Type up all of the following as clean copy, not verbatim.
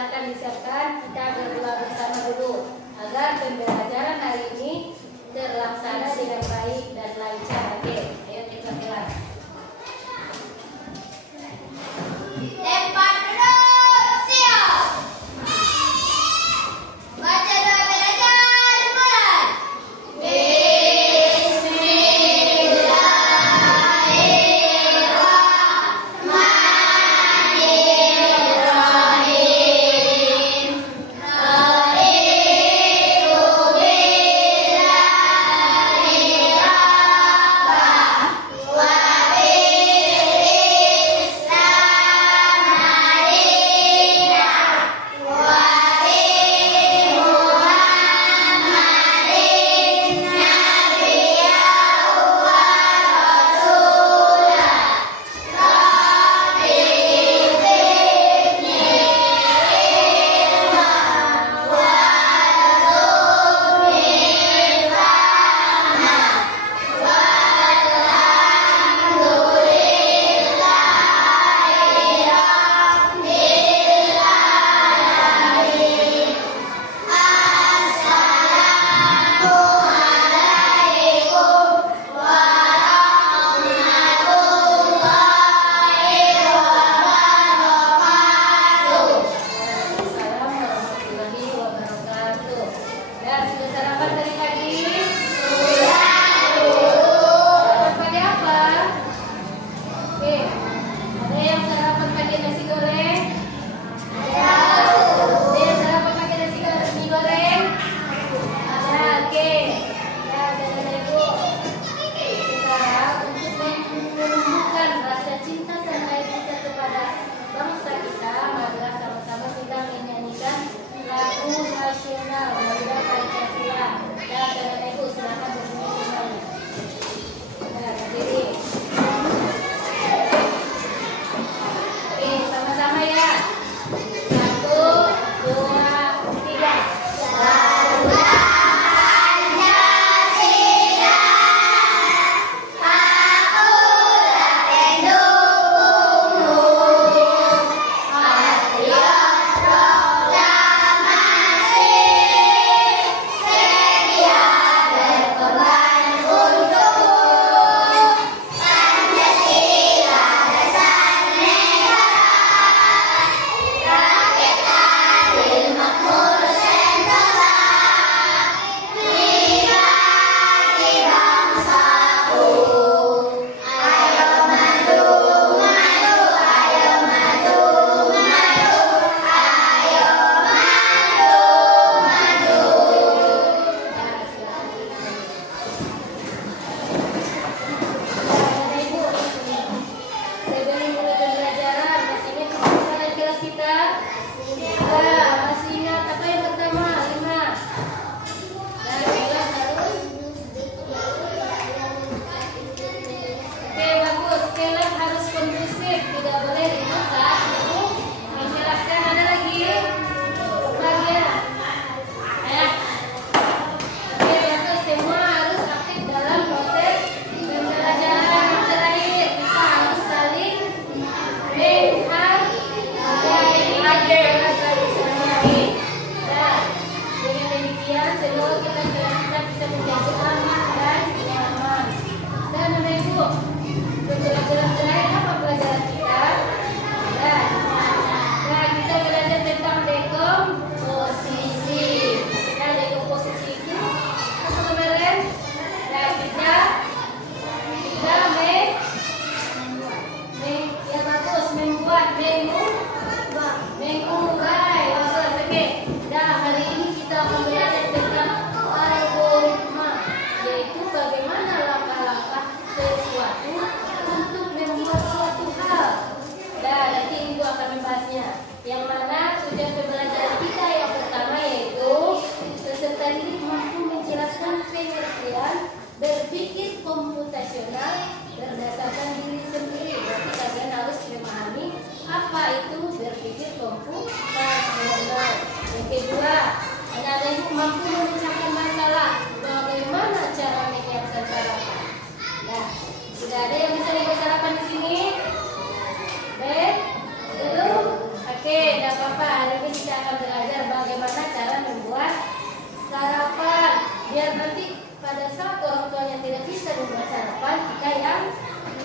silakan disiapkan, kita berdoa bersama dulu agar pembelajaran hari ini terlaksana dengan baik dan lancar. Oke, ayo kita mulai. Lempar duduk, siap. Baca doa belajar, mulai. Bismillahirrahmanirrahim.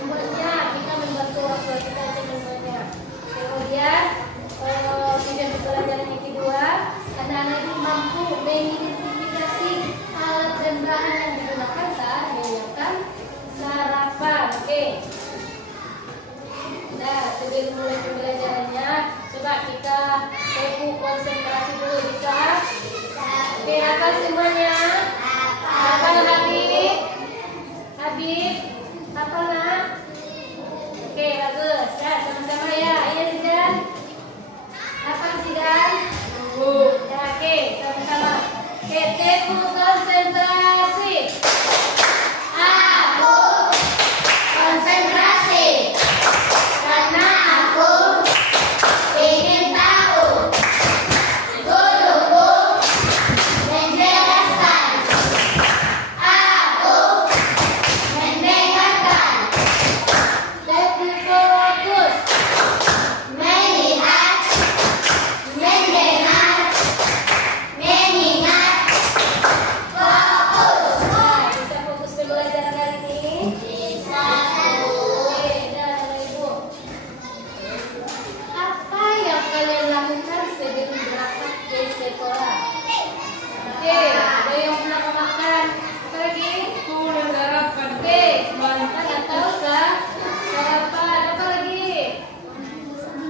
sumbernya kita membantu orang tua kita untuk membuatnya. Kemudian tujuan pembelajaran yang kedua, anak-anak ini mampu mengidentifikasi alat dan bahan yang digunakan saat menyiapkan sarapan. Oke. Nah, sebelum mulai pembelajarannya, coba kita konsentrasi dulu, bisa? Oke, hafal semuanya? Hafal Habib? Habib? Hafal nak? Oke, bagus. Nah, sama-sama ya. Iya, Zidan? Hafal Zidan? Ya, oke, sama-sama. Oke, tepu konsentrasi. Aku konsentrasi karena aku ingin tahu guruku menjelaskan. Aku mendengarkan, Tepu fokus. melihat, mendengar, mengingat, fokus. Nah, bisa fokus pembelajaran hari ini? Bisa Oke, dah Ibu. Apa yang kalian lakukan sebelum berangkat ke sekolah? Oke, ada yang belum makan. Apa lagi? Sarapan. Oke, makan atau sarapan. Apa lagi?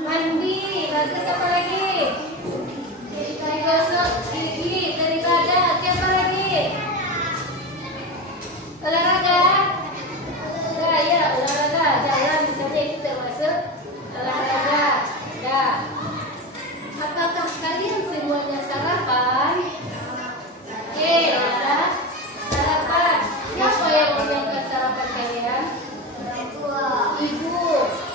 Mandi. Bagus, apa lagi? Gosok gigi, beribadah. Oke, apa lagi? Olahraga. Nah, ya, olahraga. Jalan misalnya itu termasuk olahraga. Ya. Apakah kalian semuanya sarapan? Oke, ya. Sarapan. Siapa yang menyiapkan sarapan kalian? Ibu.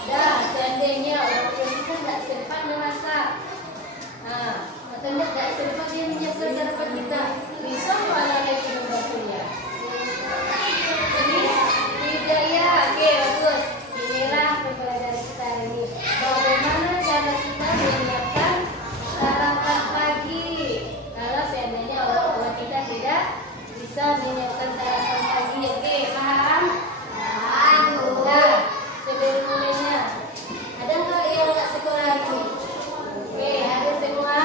Dah, seandainya orang tua kita tidak sempat memasak. Nah, katanya tidak sempat dia menyiapkan sarapan kita. Bisa malah lagi membantunya. Jadi, tidak ya. Oke, bagus. Inilah pembelajaran kita hari ini. Bagaimana cara kita menyiapkan sarapan pagi? Kalau seandainya orang tua kita tidak bisa menyiapkan sarapan pagi. Oke, paham? Nah, sebelum mulainya, ada nggak yang nggak sekolah ini? Oke, ada semua?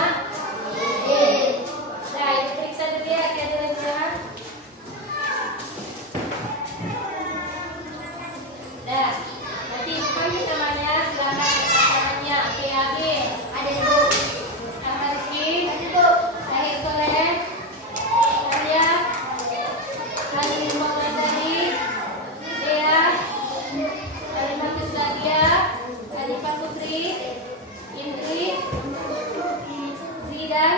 Nah, ibu periksa dulu ya, kira-kira. Nah, nanti panggil namanya, silakan namanya. Oke, Abi. Ada Ibu. Sama Rizky. Ada Ibu. Zahir Soleh. Arya. Halim Muhammad Zahri. Dea. Kalimatus Nadia. Alifah Putri. Indri. Zidan.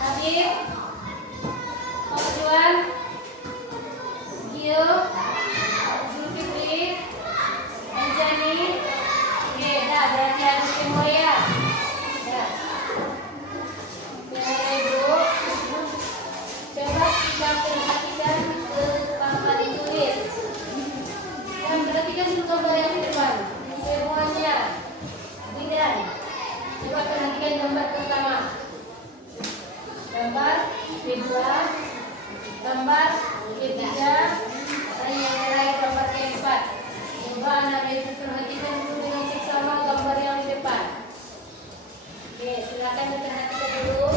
Habib. Juan. Gio. Zulkifli, Anjani. Oke, dah berarti harus semua ya. Ya. Ya, Ibu. Coba kita perhatikan ke papan tulis. Dan perhatikan gambar yang di depan. Semuanya. Zidan. Coba perhatikan gambar pertama. Gambar kedua. Gambar ketiga. Dan yang terakhir gambar keempat. Coba anak itu perhatikan dulu dengan seksama gambar yang di depan. Oke, silakan diperhatikan dulu.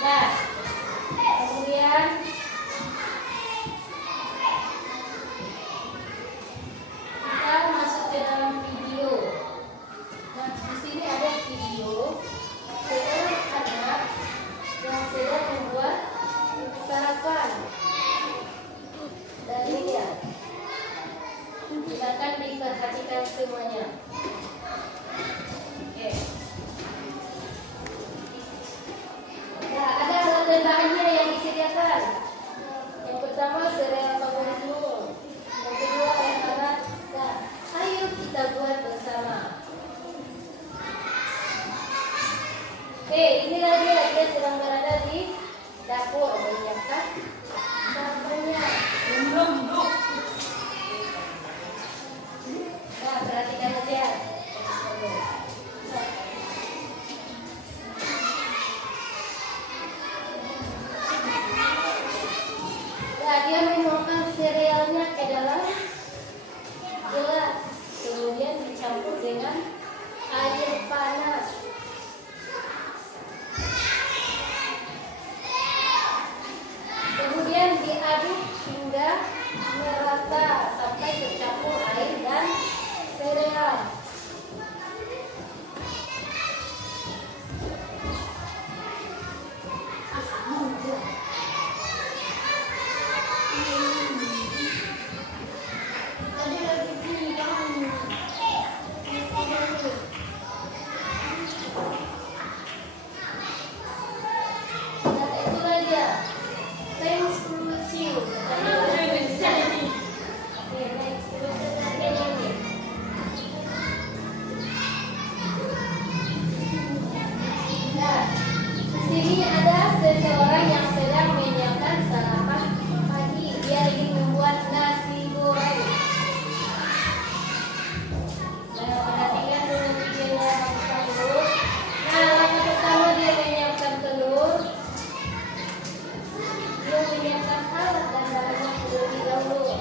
Nah, kemudian kita masuk ke dalam video. Nah, di sini ada video seorang anak yang sedang membuat sarapan. Dan ini ya. Silakan diperhatikan semuanya. Oke. Nah, ada alat dan bahannya yang disediakan. Yang pertama sereal favorit dulu. Yang kedua alat-alat. Nah, ayo kita buat bersama. Oke, inilah dia sedang berada di dapur menyiapkan sarapannya. Nah, perhatikan aja. Nah, ada seseorang yang sedang menyiapkan sarapan pagi. Dia ingin membuat nasi goreng. Perhatikan dulu videonya Bang dulu. Nah, langkah pertama dia menyiapkan telur. Dia menyiapkan alat dan bahannya terlebih dahulu.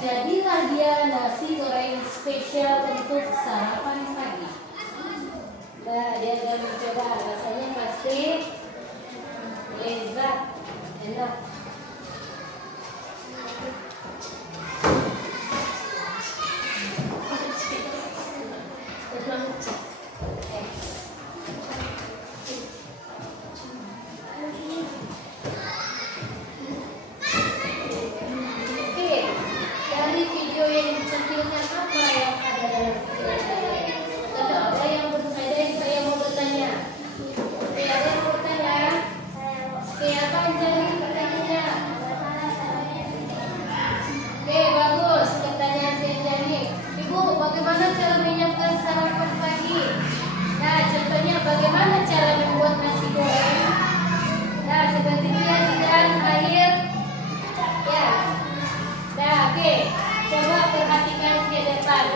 jadilah dia nasi goreng spesial untuk sarapan pagi. Nah, dia akan mencoba, rasanya pasti lezat, enak. Dari video yang ditampilkan apa yang ada dalam video ini? Ada yang berfaedah yang saya mau bertanya. Oke, ada yang mau bertanya? Oke, apa yang jadi pertanyaannya? Oke, bagus. Pertanyaan saya jadi, Ibu, bagaimana cara menyiapkan sarapan pagi? Nah, contohnya bagaimana cara membuat nasi goreng? Nah, seperti biasa air. Ya. Nah, oke. Coba perhatikan ke depan.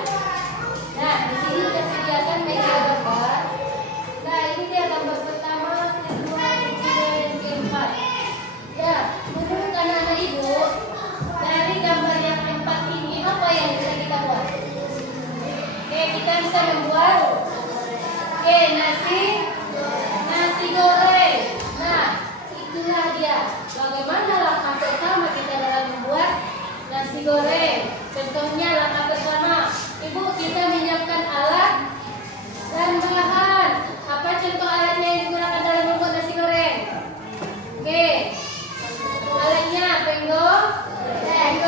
Nah, di sini kita sediakan meja gambar. Nah, ini dia gambar pertama, kedua, ketiga, dan keempat. Nah, menurut anak-anak Ibu, dari gambar yang keempat ini apa yang bisa kita buat? Oke, kita bisa membuat nasi goreng. Nah, itulah dia. Bagaimana langkah pertama kita dalam membuat nasi goreng? Contohnya langkah pertama, Ibu, kita menyiapkan alat dan bahan. Apa contoh alatnya yang digunakan dalam membuat nasi goreng? Oke, alatnya penggoreng,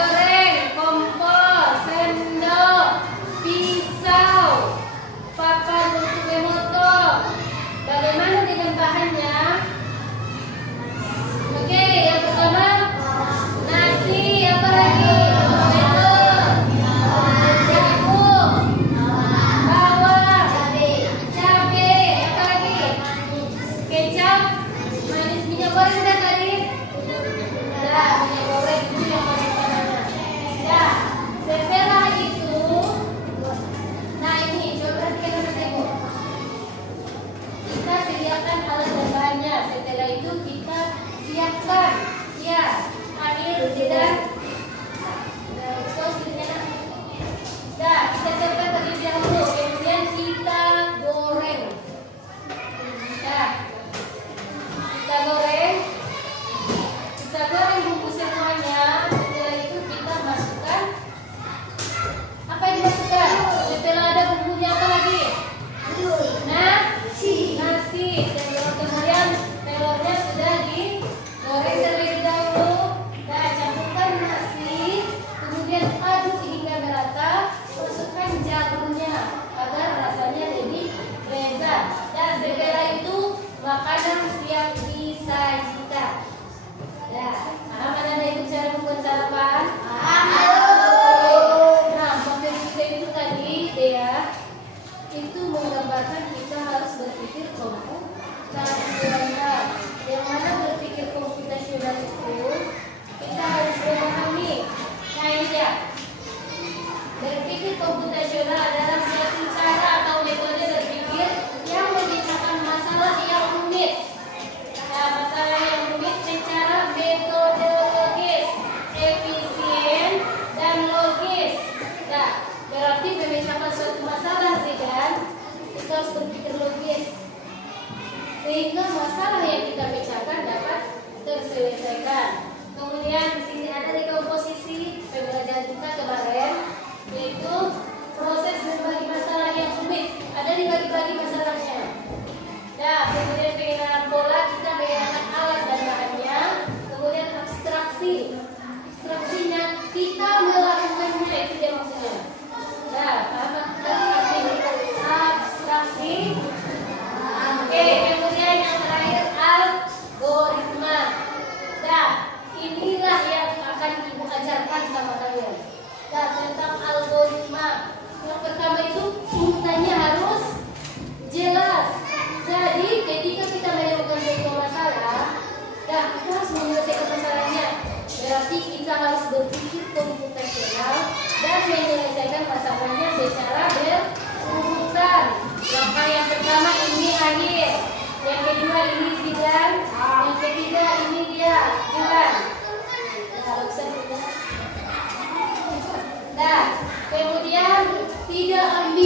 kompor, sendok, pisau, papan untuk memotong,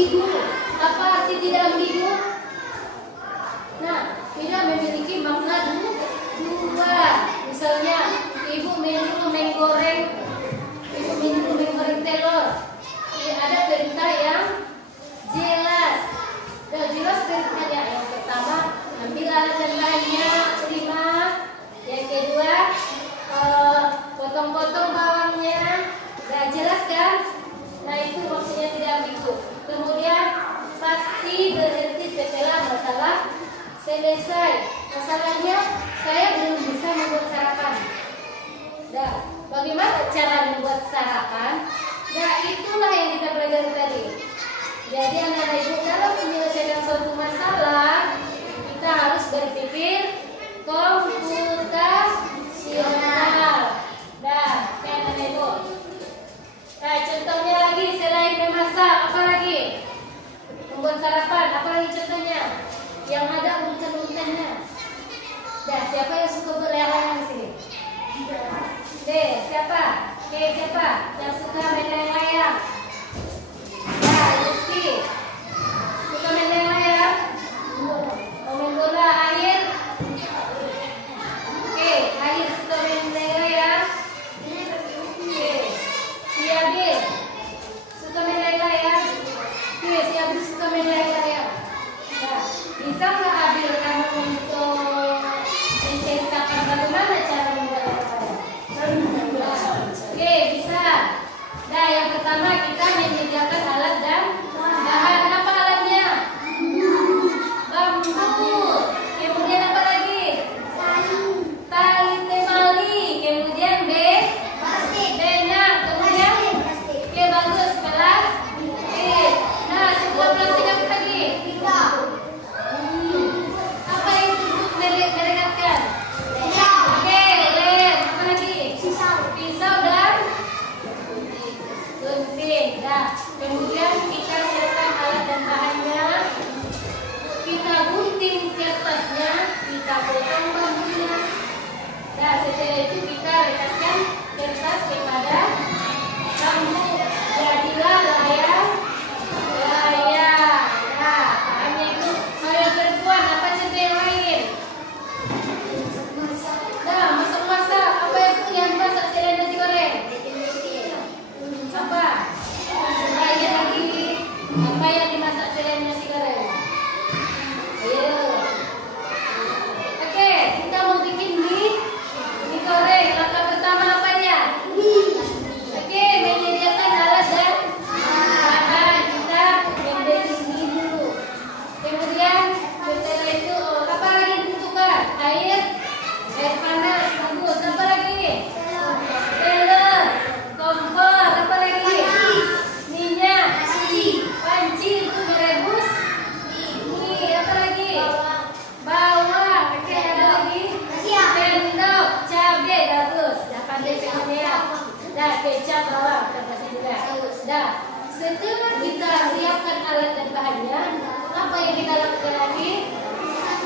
ambigu. Apa arti tidak ambigu? Nah, tidak memiliki makna dua. Misalnya, ibu minum menggoreng, telur. Ada perintah yang jelas. Dan jelas perintahnya. Yang pertama, ambil alat dan bahannya, terima. Yang kedua, potong-potong bawangnya. Gak jelas kan? Nah, itu maksudnya tidak ambigu. Kemudian pasti berhenti setelah masalah selesai. Masalahnya saya belum bisa membuat sarapan. Nah, bagaimana cara membuat sarapan? Nah, itulah yang kita pelajari tadi. Jadi anak-anak ibu, dalam menyelesaikan suatu masalah, kita harus berpikir komputasional. Nah, anak-anak ibu. Nah, contohnya lagi selain memasak, apa lagi? Membuat sarapan, apa lagi contohnya? Yang ada urutan-urutannya. Nah, siapa yang suka berlayang di sini? Siapa? Siapa yang suka main layang-layang? Nah, Rizky suka main layang-layang? Main bola air? Air suka main layang-layang? Si Abi suka main layang-layang? Si Abi suka main layang-layang? Nah, bisa nggak Abi kamu untuk menceritakan bagaimana cara membuat layang-layang? Bisa. Nah, yang pertama kita menyediakan alat dan bahan. Apa alatnya? Bambu. Kemudian apa lagi? Tali temali. Kemudian benang. Kemudian bagus, kelas. Nah, sebuah plastik apa lagi? Apa itu untuk merekatkan? Lem. Apa lagi? Pisau dan gunting. Nah, kemudian kita siapkan alat dan bahannya. Kita gunting kertasnya, kita potong bambunya. Nah, setelah itu kita rekatkan kertas kepada bambu. Jadilah layang. Nah, bahannya itu kalau perempuan apa contoh yang lain? Nah, masak-masak. Apa itu yang dimasak selain nasi goreng? Apa? Lain lagi. Apa yang dimasak selain nasi goreng? Ayo. Oke, kita mau bikin mie goreng. Langkah pertama apa ya? Oke, menyediakan alat dan bahan. Kita membeli mie dulu. Kemudian setelah itu apa lagi dibutuhkan? Air panas, bagus. Apa lagi? Telur, kompor, apa lagi? Minyak, panci untuk merebus mie. Apa lagi? Bawang. Oke, ada lagi? Sendok, cabai, bagus. Dah pandai semuanya. Dah, kecap, bawang, kita kasih juga. Dah, setelah kita siapkan alat dan bahannya, apa yang kita lakukan lagi?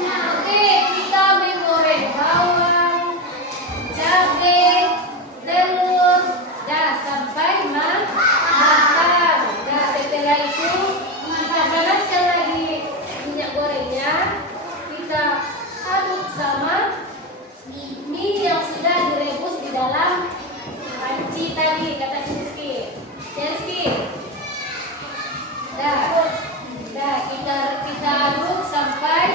Oke, kita menggoreng bawang, cabai, telur, dah sampai matang. Dah, setelah itu kita panaskan lagi minyak gorengnya. Kita aduk sama mie yang sudah direbus di dalam panci tadi, kata Rizky. Rizky. Dah, kita aduk sampai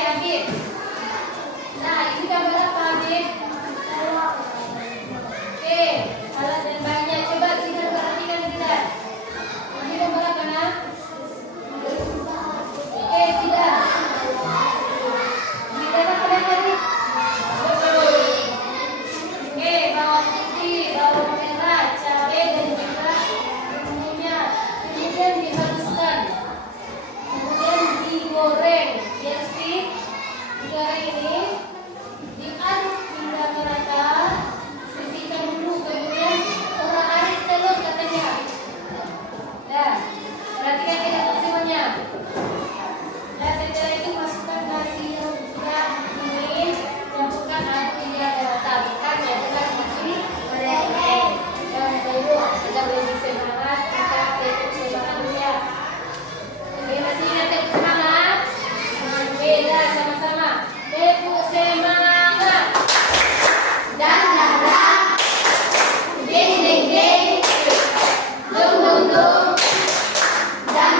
Habib. Nah, ini gambar apa, Habib? Oke, alat dan bahannya. Coba Zidan perhatikan, Zidan. Ini gambar apa, nak? Oke, Zidan. Zidan apa yang tadi? Oke, bawang putih, bawang merah, cabai dan juga minyak. Kemudian dihaluskan. Kemudian digoreng. Biar si digoreng ini diaduk hingga merata. Sisihkan dulu, kemudian orak-arik telur katanya. Dah, perhatikan tidak semuanya. Dan setelah itu masukkan nasi yang sudah dingin, campurkan aduk hingga merata. Bukan ya, jelas nasi goreng. Dan ibu kita boleh semangat, kita tetap semangat dulu ya. Oke, masih ingat tetap semangat? Beda sama-sama. Tetap semangat. Dan ding ding ding, dung dung dung. Dan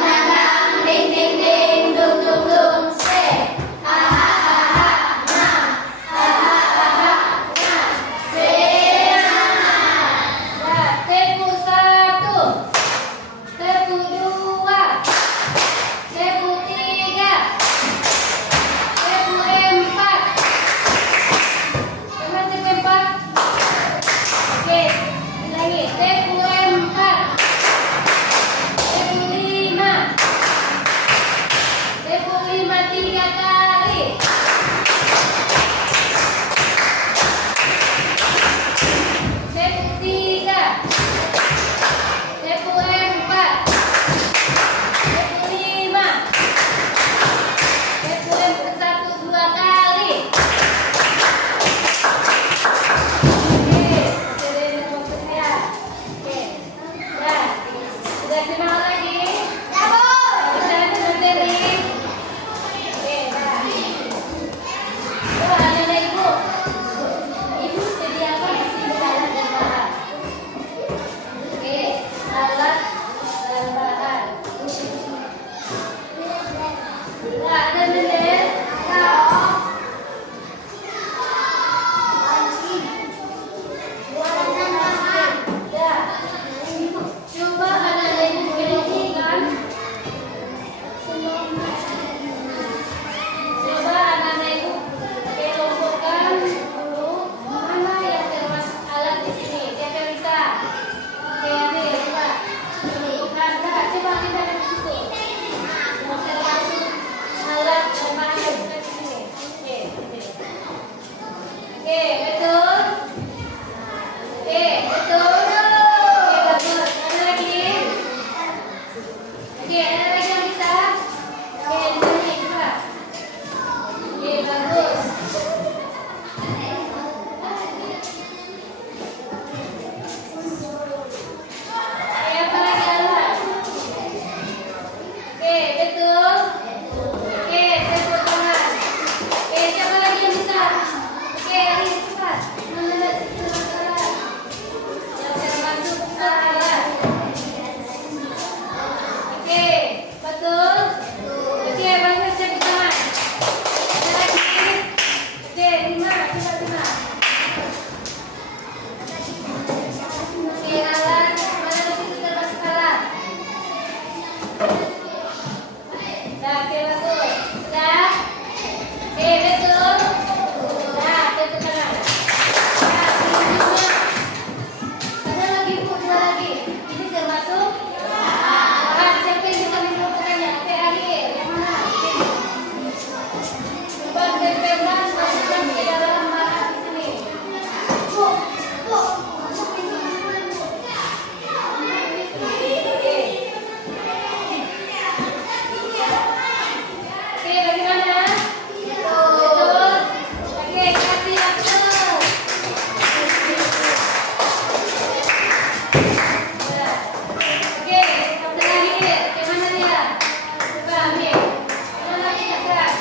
ding ding ding, dung dung dung. Say, aha aha nah, aha aha nah. Semangat. Dah, tepu 1, tepu 2, tepu 3, tepu 4. Kemana tepu 4? Oke, ulangi. Tepu 4, tepu 5, tepu 5 3 kali. Tepu 3, tepu 4, tepu 5, tepu 1 2 kali. Oke, sudah waktunya. Oke, dah. Sudah semangat lagi? Bisa materi. Oke, dah. Coba ada ibu. Ibu sediakan isi alat dan bahan. Oke, alat dan bahan. Nah, ada bener? Ya. Coba ada ibu perhatikan. Coba anak-anak ibu kelompokkan dulu mana yang termasuk alat di sini. Siapa yang bisa? Oke, Ade, coba kelompokkan. Nah, coba kita ada di situ. Yang termasuk alat dan bahan yang ada di sini. Oke, oke, betul. Oke, betul. Oke, bagus. Ada lagi? Oke, ada lagi yang bisa? Oke, di sini coba. Oke, bagus. Oke, apa lagi alat? Oke, betul. Oke, tepuk tangan. Oke, siapa lagi yang bisa? Oke, ayo cepat. Mana ada alat? Yang termasuk alat. Oke, betul. Oke, bagus, tepuk tangan. Ada lagi? Oke, 5, coba 5. Oke, alat. Mana di situ termasuk alat? Dah, oke, bagus. Dah. Oke, betul. Dah, tepuk tangan. Dah, selanjutnya. Ada lagi, Bu, 2 lagi. Ini termasuk? Nah, siapa yang bisa menentukannya? Oke, akhir. Yang mana? Coba tempelkan, masukkan ke dalam bahan di sini. Oke. Oke, bagaimana? Betul. Oke, kasih waktu. Ya. Oke, yang terakhir. Bagaimana dia? Coba ambil. Mana lagi, Kak?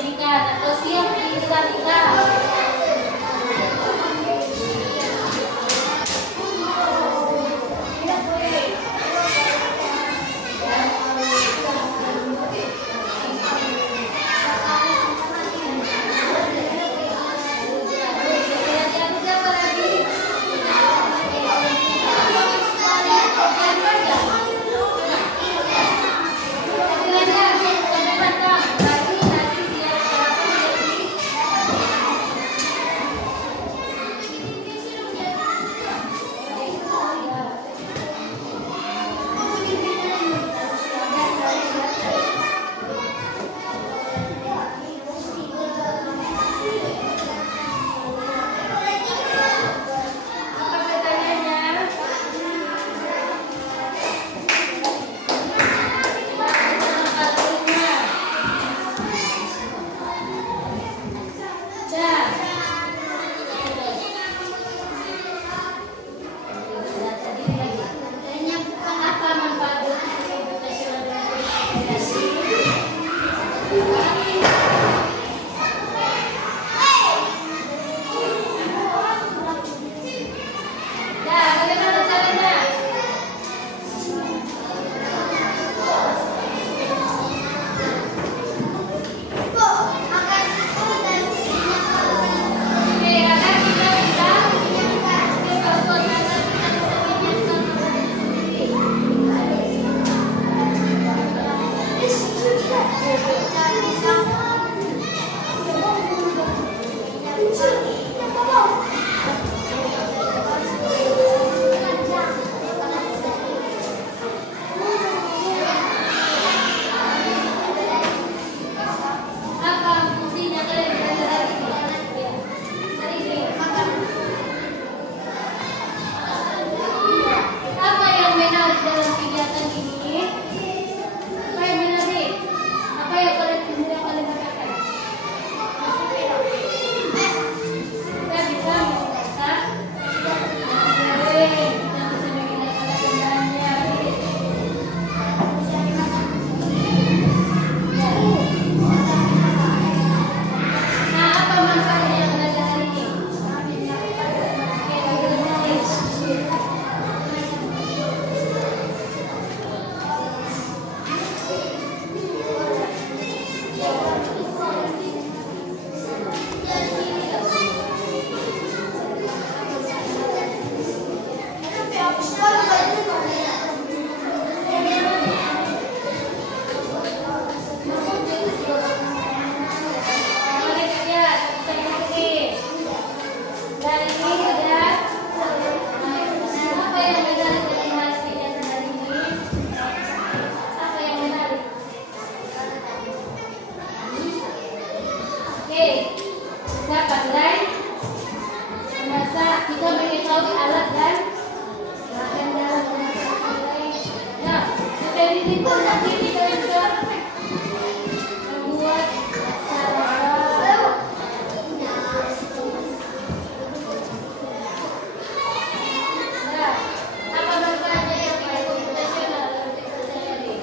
pendidikan atau siap dilatihkan. Kita mengetahui alat dan bahan dalam memasak nilai. Nah, dari itu nanti kita bisa membuat rasa-rasa. Nah, apa manfaatnya yang paling komputasional dalam teknik sehari-hari?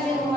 di rumah.